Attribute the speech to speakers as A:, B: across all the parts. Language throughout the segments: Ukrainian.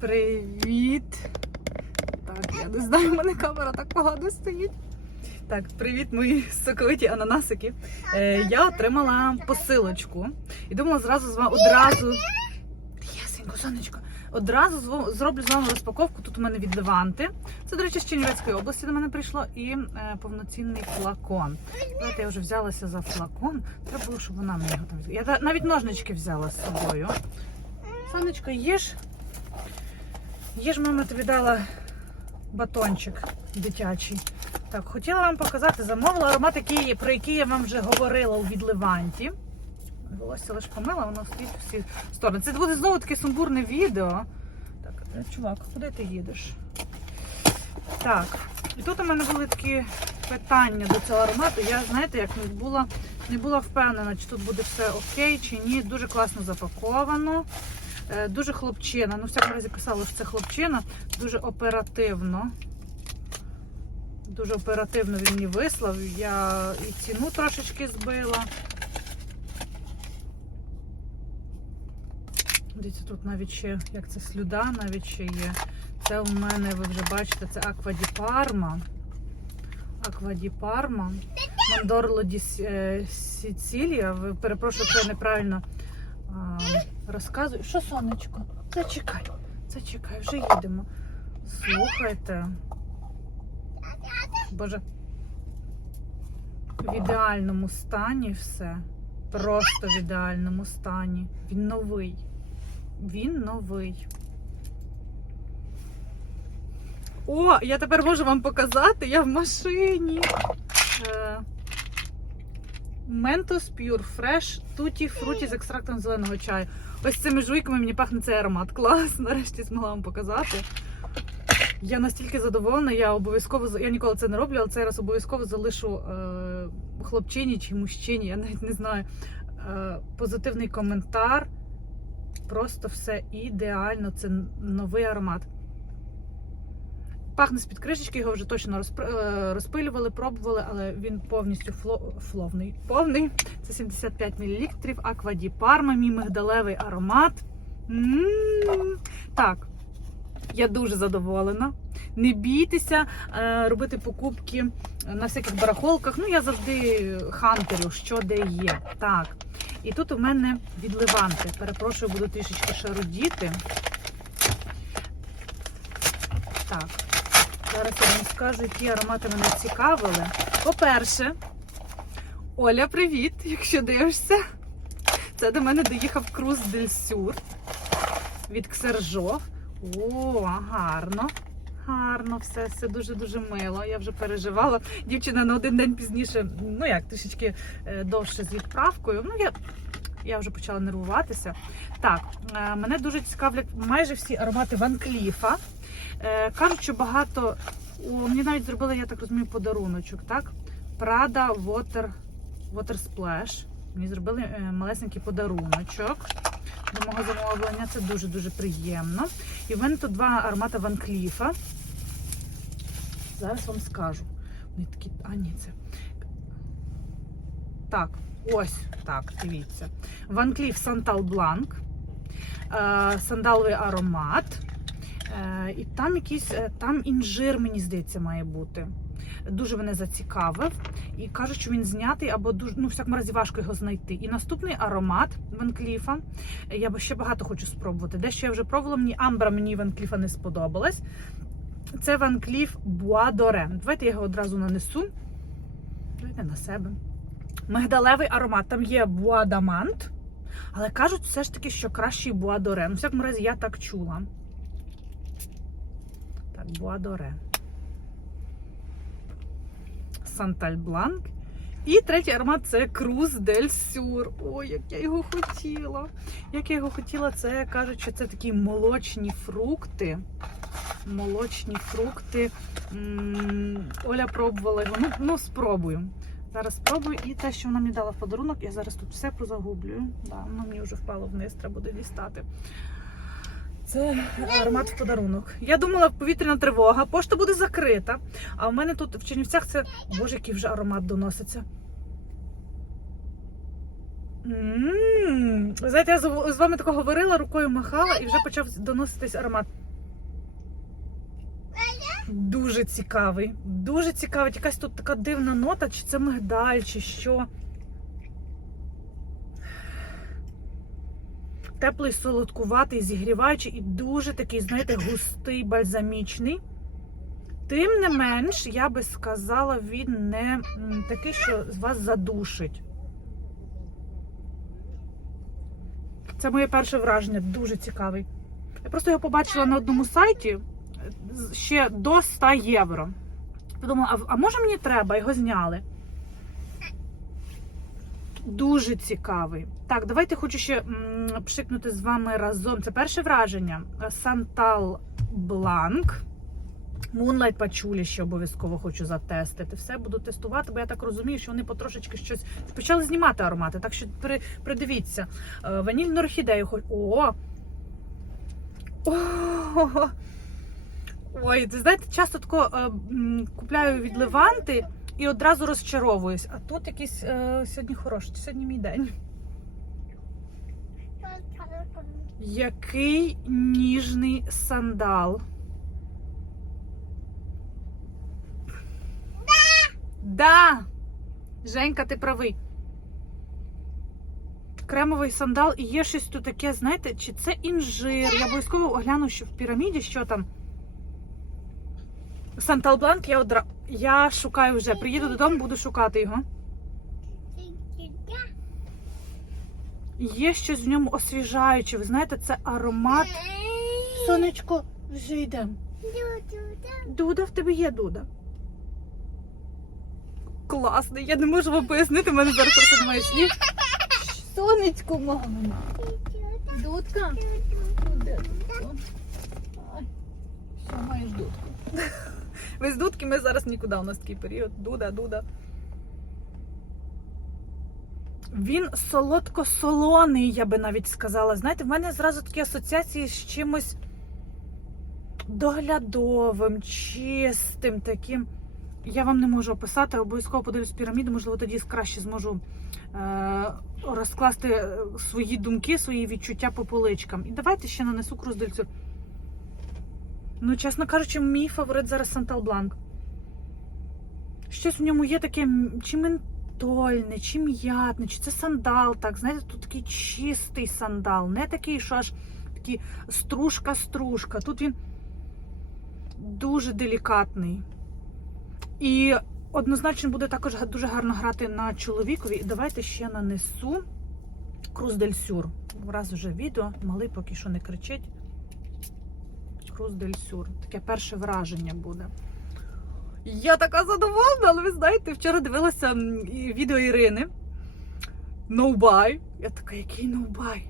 A: Привіт! Так, я не знаю, в мене камера так погано стоїть. Так, привіт, мої соковиті ананасики. Е, я отримала посилочку і думала зразу з вами одразу. Ясенько, сонечко. Одразу зроблю з вами розпаковку. Тут у мене від Леванти. Це, до речі, з Чернівецької області до мене прийшло і е, повноцінний флакон. Знаєте, я вже взялася за флакон. Треба було, щоб вона мені його там. Я навіть ножнички взяла з собою. Сонечко, їж. Їж, мама тобі дала батончик дитячий. Так, хотіла вам показати, замовила аромат, який, про який я вам вже говорила у відливанті. Волосся лише помила, воно стоїть всі сторони. Це буде знову таке сумбурне відео. Так, е, чувак, куди ти їдеш? Так, і тут у мене були такі питання до цього аромату. Я, знаєте, як не була, не була впевнена, чи тут буде все окей, чи ні. Дуже класно запаковано. Е, Дуже хлопчина. Ну, в всякому разі писала, що це хлопчина. Дуже оперативно. Дуже оперативно він мені вислав. Я і ціну трошечки збила. Дивіться, тут навіть ще, як це слюда, навіть ще є. Це у мене, ви вже бачите, це Аква ді Парма. Аква ді Парма. Мандорло е, Сіцілія. Ви перепрошую, я неправильно а, розказую. Що, сонечко? Зачекай, зачекай, вже їдемо. Слухайте. Боже. В ідеальному стані все. Просто в ідеальному стані. Він новий. Він новий. О, я тепер можу вам показати, я в машині. Mentos Pure Fresh Tutti Frutti з екстрактом зеленого чаю. Ось цими жуйками мені пахне цей аромат. Клас, нарешті змогла вам показати. Я настільки задоволена, я обов'язково я ніколи це не роблю, але цей раз обов'язково залишу е, хлопчині чи мужчині, я навіть не знаю. Е, позитивний коментар. Просто все ідеально. Це новий аромат. Пахне з-під кришечки, його вже точно розпр- е, розпилювали, пробували, але він повністю фло, фловний. Повний. Це 75 мл. Акваді Парма, мій мигдалевий аромат. М. Так, я дуже задоволена. Не бійтеся е, робити покупки на всяких барахолках. Ну, я завжди хантерю, що де є. Так. І тут у мене відливанти. Перепрошую, буду трішечки шарудіти. Так. Зараз я вам скажу, які аромати мене цікавили. По-перше, Оля, привіт, якщо дивишся. Це до мене доїхав круз Дель Сюр від Ксержо. О, гарно. Гарно, все, все дуже-дуже мило. Я вже переживала. Дівчина на один день пізніше, ну як, трішечки е, довше з відправкою. Ну, я, я вже почала нервуватися. Так, е, мене дуже цікавлять майже всі аромати Ван Кліфа. Е, Кажуть, багато. Мені навіть зробили, я так розумію, подаруночок, так? Prada Water, Water Splash. Мені зробили е, малесенький подаруночок до мого замовлення. Це дуже-дуже приємно. І в мене тут два аромати Ван Кліфа. Зараз вам скажу. Вони такі. А, ні, це. Так, ось так, дивіться. Ван Кліф Сантал Бланк. Е, Сандаловий аромат. Е, І там якийсь е, там інжир, мені здається, має бути. Дуже мене зацікавив. І кажуть, що він знятий або дуже, ну, всякому разі, важко його знайти. І наступний аромат Ван Кліфа. Я би ще багато хочу спробувати. Дещо я вже пробувала, мені амбра мені Ван Кліфа не сподобалась. Це Ван Кліф Буадоре. Давайте я його одразу нанесу. Давайте на себе. Мигдалевий аромат. Там є Буадамант. Але кажуть, все ж таки, що кращий Буадоре. Ну, в всякому разі, я так чула. Так, Буадоре. Санталь Бланк. І третій аромат це Круз Дель Сюр. Ой, як я його хотіла. Як я його хотіла, це кажуть, що це такі молочні фрукти. Молочні фрукти. Оля пробувала його. Ну, ну спробую. Зараз спробую. І те, що вона мені дала в подарунок, я зараз тут все позагублюю. Да, воно мені вже впало вниз, треба буде дістати. Це аромат в подарунок. Я думала, повітряна тривога, пошта буде закрита. А в мене тут в Чернівцях це. Боже, який вже аромат доноситься. М, Ви знаєте, я з вами тако говорила, рукою махала і вже почав доноситись аромат. Дуже цікавий. Дуже цікавий. Якась тут така дивна нота, чи це мигдаль, чи що. Теплий, солодкуватий, зігріваючий і дуже такий, знаєте, густий, бальзамічний. Тим не менш, я би сказала, він не такий, що з вас задушить. Це моє перше враження, дуже цікавий. Я просто його побачила на одному сайті ще до 100 євро. Подумала, а, а може мені треба? Його зняли. Дуже цікавий. Так, давайте хочу ще м, пшикнути з вами разом. Це перше враження. Сантал Бланк. Moonlight Patchouli ще обов'язково хочу затестити. Все буду тестувати, бо я так розумію, що вони потрошечки щось почали знімати аромати. Так що при, придивіться. Е, Ванільну орхідею. хоч- О! О! Ой, ви знаєте, часто тако е, купляю від Леванти і одразу розчаровуюсь. А тут якийсь е, сьогодні хороший, сьогодні мій день. Який ніжний сандал. Да! Женька, ти правий. Кремовий сандал і є щось тут таке, знаєте, чи це інжир? Я обов'язково огляну, що в піраміді, що там. Сантал Бланк я одра... Я шукаю вже. Приїду додому, буду шукати його. Є щось в ньому освіжаюче. Ви знаєте, це аромат. Сонечко, вже йдемо. Дуда, в тебе є дуда. Класний, я не можу вам пояснити, в мене зараз просто немає слів. Сонечко, мама. Дудка? Все, маєш дудку. Без дудки ми зараз нікуди. У нас такий період. Дуда, дуда. Він солодко-солоний, я би навіть сказала. Знаєте, в мене зразу такі асоціації з чимось доглядовим, чистим таким. Я вам не можу описати, обов'язково подивлюсь піраміду, можливо, тоді краще зможу е- розкласти е, свої думки, свої відчуття по поличкам. І давайте ще нанесу круздельцю. Ну, чесно кажучи, мій фаворит зараз Сантал Бланк. Щось в ньому є таке чи ментольне, чи м'ятне, чи це сандал, так, знаєте, тут такий чистий сандал, не такий, що аж такий стружка-стружка. Тут він дуже делікатний. І однозначно буде також дуже гарно грати на чоловікові. І давайте ще нанесу Круздельсюр. Раз уже відео, малий поки що не кричить. Круздельсюр. Таке перше враження буде. Я така задоволена, але ви знаєте, вчора дивилася відео Ірини. No. Я така, який no buy?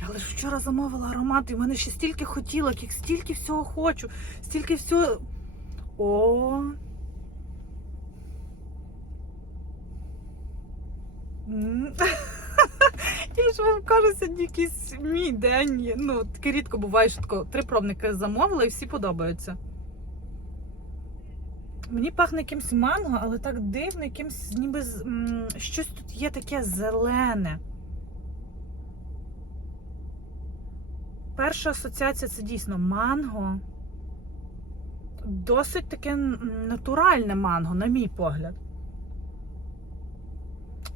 A: Я лише вчора замовила аромат, і в мене ще стільки хотілок, як стільки всього хочу, стільки всього. О. М. Ж вам кажу, сьогодні якийсь мій день. Ну, таке рідко буває, що тако три пробники замовила і всі подобаються. Мені пахне якимсь манго, але так дивно, якимсь ніби щось тут є таке зелене. Перша асоціація це дійсно манго. Досить таке натуральне манго, на мій погляд.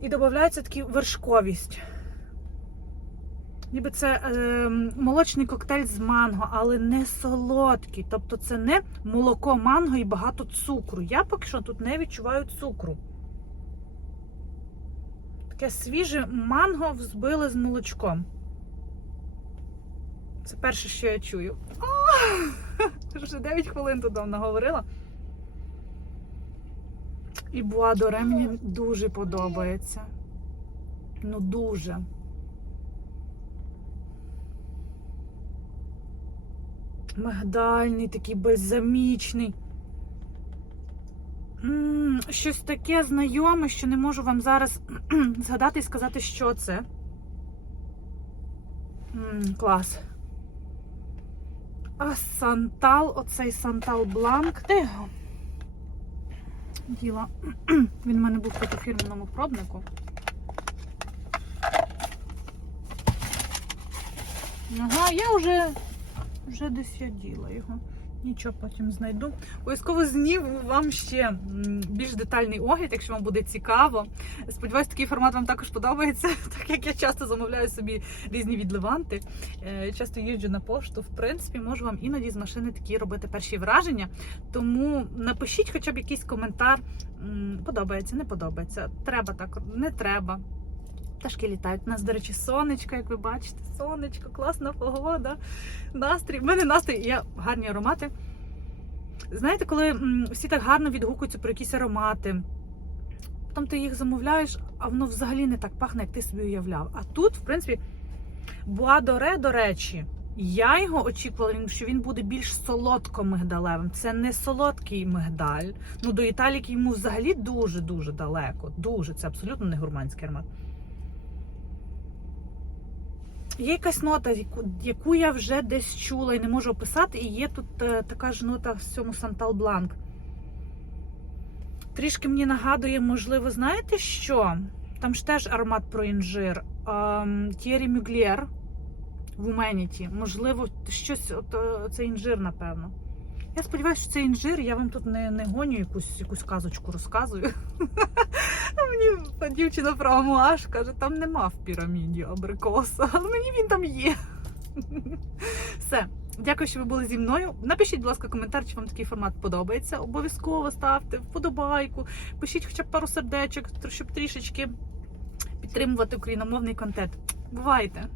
A: І додається така вершковість. Ніби це е, молочний коктейль з манго, але не солодкий. Тобто це не молоко манго і багато цукру. Я поки що тут не відчуваю цукру. Таке свіже манго взбили з молочком. Це перше, що я чую. Вже 9 хвилин тут вам наговорила. І Буадоре мені дуже подобається. Ну, дуже. Мигдальний, такий бальзамічний. М, Щось таке знайоме, що не можу вам зараз згадати і сказати, що це. Клас. А Сантал, оцей Сантал Бланк. Де його? Діла. Він в мене був тут у фірменому пробнику. Ага, я вже, вже десь я діла його. Нічого потім знайду. Обов'язково зніму вам ще більш детальний огляд, якщо вам буде цікаво. Сподіваюсь, такий формат вам також подобається, так як я часто замовляю собі різні відливанти. Е, Часто їжджу на пошту. В принципі, можу вам іноді з машини такі робити перші враження. Тому напишіть хоча б якийсь коментар. Подобається, не подобається. Треба так, не треба. Пташки літають. У нас, до речі, сонечко, як ви бачите, сонечко, класна погода, настрій. В мене настрій, я гарні аромати. Знаєте, коли всі так гарно відгукуються про якісь аромати, потім ти їх замовляєш, а воно взагалі не так пахне, як ти собі уявляв. А тут, в принципі, Буадоре, до речі, я його очікувала, що він буде більш солодко-мигдалевим. Це не солодкий мигдаль. Ну, до Італіки йому взагалі дуже-дуже далеко. Дуже. Це абсолютно не гурманський аромат. Є якась нота, яку, я вже десь чула і не можу описати, і є тут е, така ж нота в цьому Сантал Бланк. Трішки мені нагадує, можливо, знаєте що? Там ж теж аромат про інжир. Тєрі Мюглєр в Уменіті. Можливо, щось, от, е, це інжир, напевно. Я сподіваюся, що це інжир, я вам тут не, не гоню якусь, якусь казочку розказую. А та дівчина правому аж каже, там нема в піраміді абрикоса, але мені він там є. Все. Дякую, що ви були зі мною. Напишіть, будь ласка, коментар, чи вам такий формат подобається. Обов'язково ставте вподобайку, пишіть хоча б пару сердечок, щоб трішечки підтримувати україномовний контент. Бувайте!